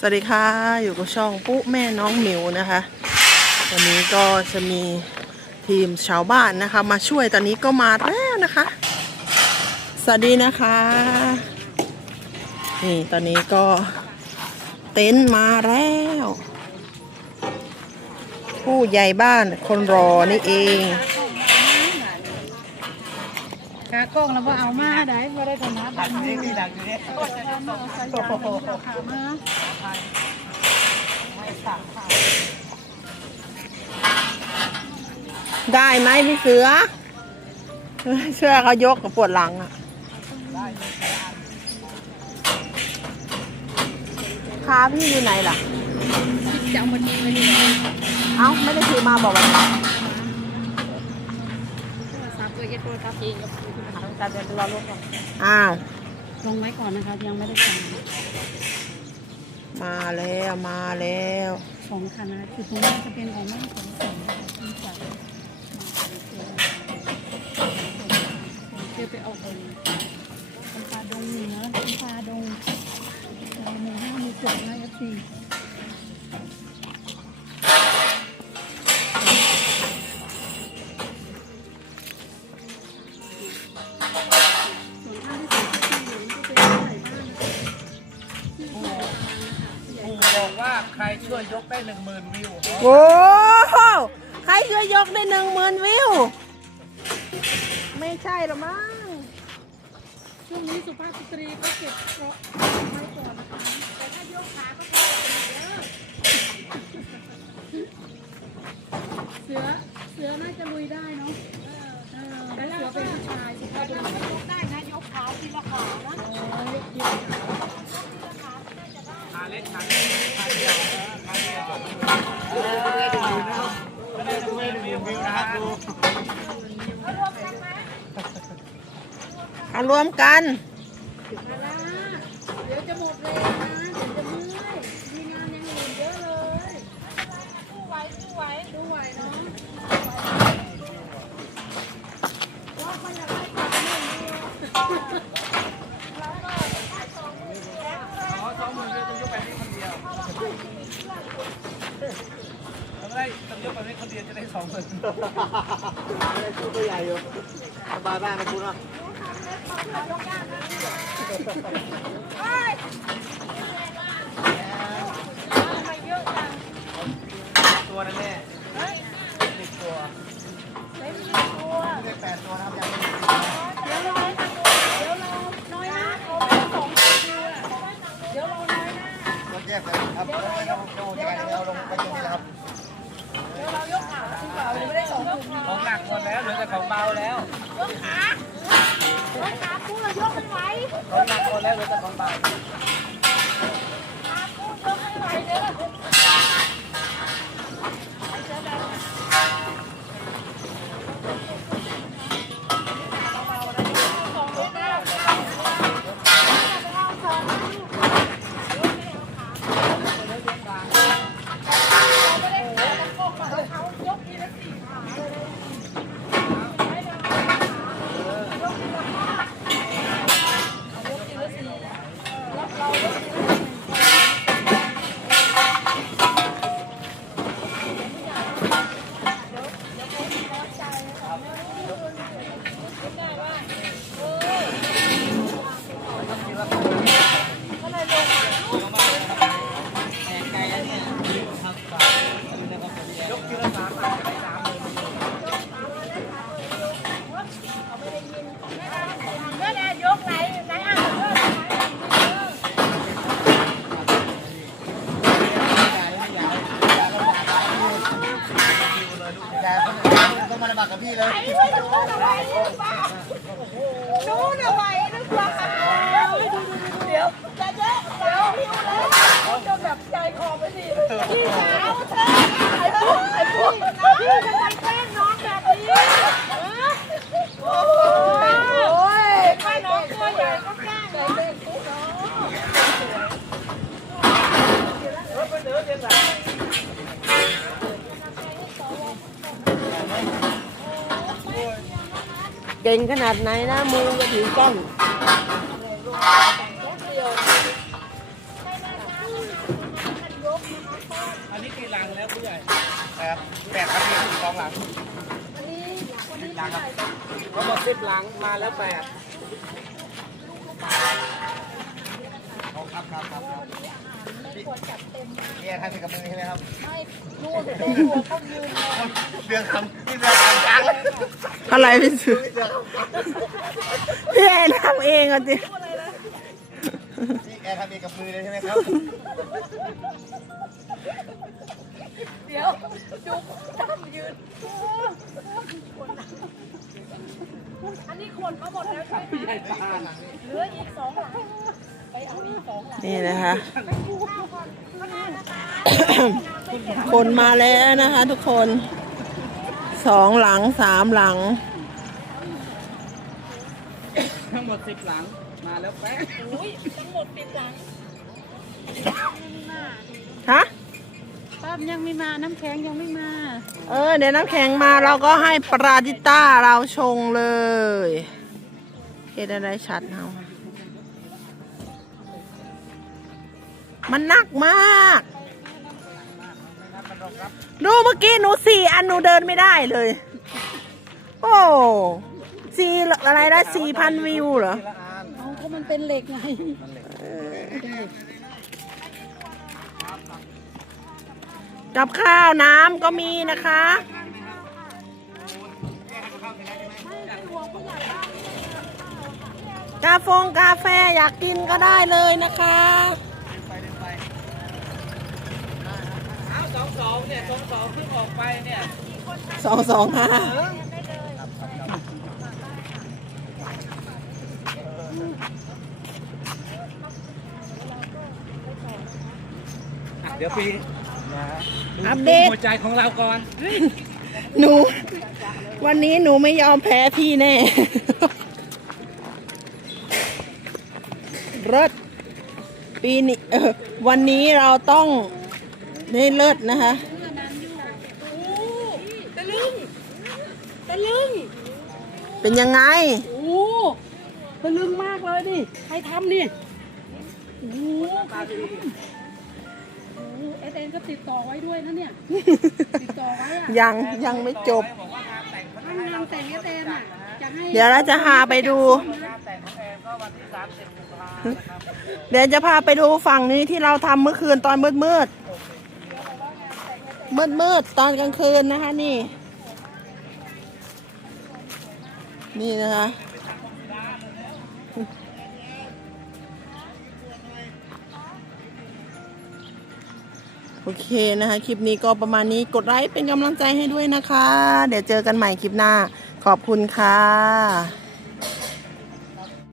สวัสดีค่ะ อยู่กับช่องปุ๊แม่น้องหมิวนะคะ วันนี้ก็จะมีทีมชาวบ้านนะคะ มาช่วยตอนนี้ก็มาแล้วนะคะ สวัสดีนะคะนี่ตอนนี้ก็เต็นท์มาแล้ว ผู้ใหญ่บ้านคนรอนี่เองากล้องแล้วว่าเอามาได้บ่ได้กันนะบัดนี้นี่ดังอยู่เนี่ยเอาใส่ยางเอาขามาได้ไหมพี่เสือเชื่อเขายกกับปวดหลังอะขาพี่อยู่ไหนล่ะจะเอามาทิ้งไว้นี่เอ้า ไม่ได้ถือมาบอกวันนี้ซับเลยแค่โทรศัพท์เอง กับการเดินรอรถก่อนอ้าว ลงไว้ก่อนนะคะ ยังไม่ได้สั่งมาแล้วมาแล้วสองคันนะคะคือตรงนี้จะเป็นของแม่ของสองที่ฝากเชื่อไปเอาไปทำปลาดงเหนือทำปลาดงเราหมู่ห้าหมู่เจ็ดนะเอฟซี ช่วยยกได้หนึ่งหมื่นวิวโอ้โหใครช่วยยกได้หนึ่งหมื่นวิว ไม่ใช่หรอมั้ง ช่วงนี้สุภาพสตรีก็เก็บเคราะห์ไว้ก่อนนะคะแต่ถ้ายกขาก็พอเสือเสือน่าจะลุยได้เนาะเออแล้วเสือเป็นผู้ชายสุภาพสตรียกได้นะยกขาทีละขานะยก ขาเล็กขาเล็กขาเดียวขาเดียวไม่ได้ดูวิวนะครับไม่ได้ดู วิวนะครับดูมารวมกัน มาละเดี๋ยวจะหมดเลยนะเดี๋ยวจะเมื่อยมีงานอย่างอื่นเยอะเลยดูไหวดูไหวดูไหวเนาะ ขอสองหมื่นวิวต้องยกแบบนี้คนเดียวทำ ไมต้องยกแบบนี้คนเดียวจะได้สองหมื่นตัวใหญ่อยู่สบายมากนะคุณเนาะตัวนั่นแน่สิบตัวไม่ได้แปดตัวนะครับยังไม่รถแยกไปครับรถไม่ต้องดูยังไงเอาลงไปตรงนี้ครับ ของหนักหมดแล้วเหลือแต่ของเบาแล้วของหนักหมดแล้วเหลือแต่ของเบาอยกทีละสามบาทได้สามหมื่น แต่ ต้องมาลำบากกับพี่เลยรู้นะไหวนึกว่าเดี๋ยวจะเยอะเดี๋ยวหิวแล้วจะแบบใจคอไม่ดีพี่สาวเธอไอ้พวกไอ้พวกพี่ทำแกล้งน้นโอ้ยโอ้ยไม่น้องตัวใหญ่ก็แกล้งน้อง เก่งขนาดไหนนะมือจะถือกล้องเอันนี้กี่ลังแล้วผู้ใหญ่ครับแปดครับพี่สองหลังวันนี้วันนี้ลังเท่าคไหรับร่ทั้งหมดสิบหลังมาแล้วแปด ครับครับครับครับไม่ควรจัดเต็มมากเนี่ยทำเป็นกับมือใช่ไหมครับไม่นู่นเต็มหัวเขายืนเลยเรื่องคำนี่เรื่องคำกลางเลยอะไรพี่สื่อพี่แอนทำเองอะจินี่แกทำเองกับมือเลยใช่ไหมครับเดี๋ยวดูตั้มยืนอันนี้คนมาหมดแล้วใช่ไหมเหลืออีกสองหลัง นี่นะคะ คนมาแล้วนะคะทุกคนสองหลังสามหลัง ทั้งหมดสิบหลังมาแล้วแปดอุ้ยทั้งหมดปิดหลังฮะป้ามยังไม่มาน้ำแข็งยังไม่มา เออเดี๋ยวน้ำแข็งมาเราก็ให้ปราดิต้าเราชงเลยเห็นอะไรชัดเอา มันหนักมาก ดูเมื่อกี้หนูสี่อันหนูเดินไม่ได้เลย โอ้สี่อะไรนะสี่พันวิวเหรอละอันเอาก็มันเป็นเหล็กไงกับข้าวน้ำก็มีนะคะกาฟงกาแฟอยากกินก็ได้เลยนะคะ ไปเดินไปอ้าวสองสอง เนี่ยสองสองเพิ่งออกไปเนี่ยสองสองห้าอะเดี๋ยวปีนะฮะอัปเดตหัวใจของเราก่อน หนู วันนี้หนูไม่ยอมแพ้พี่แน่เลิศปีนี้เออวันนี้เราต้องได้เลิศนะคะตะลึง ตะลึง เป็นยังไง โอ้ตะลึงมากเลยดิ ใครทำนี่โอ้โหใครทำโอ้โหเอสเอ็นก็ติดต่อไว้ด้วยนะเนี่ย ติดต่อไว้อะยังยังไม่จบ บอกว่างานแต่งเขาจะทำให้งาเรานแต่งเอสเอ็นอะจะให้เดี๋ยวเราจะพาไปดู งานแต่งของแอนก็วันที่สามสิบกุมภาพันธ์นะครับเดี๋ยวจะพาไปดูฝั่งนี้ที่เราทำเมื่อคืนตอนมืดมืดมืดมืดๆตอนกลางคืนนะคะนี่ นี่นะคะ โอเคนะคะ คลิปนี้ก็ประมาณนี้กดไลค์เป็นกำลังใจให้ด้วยนะคะ เดี๋ยวเจอกันใหม่คลิปหน้า ขอบคุณค่ะ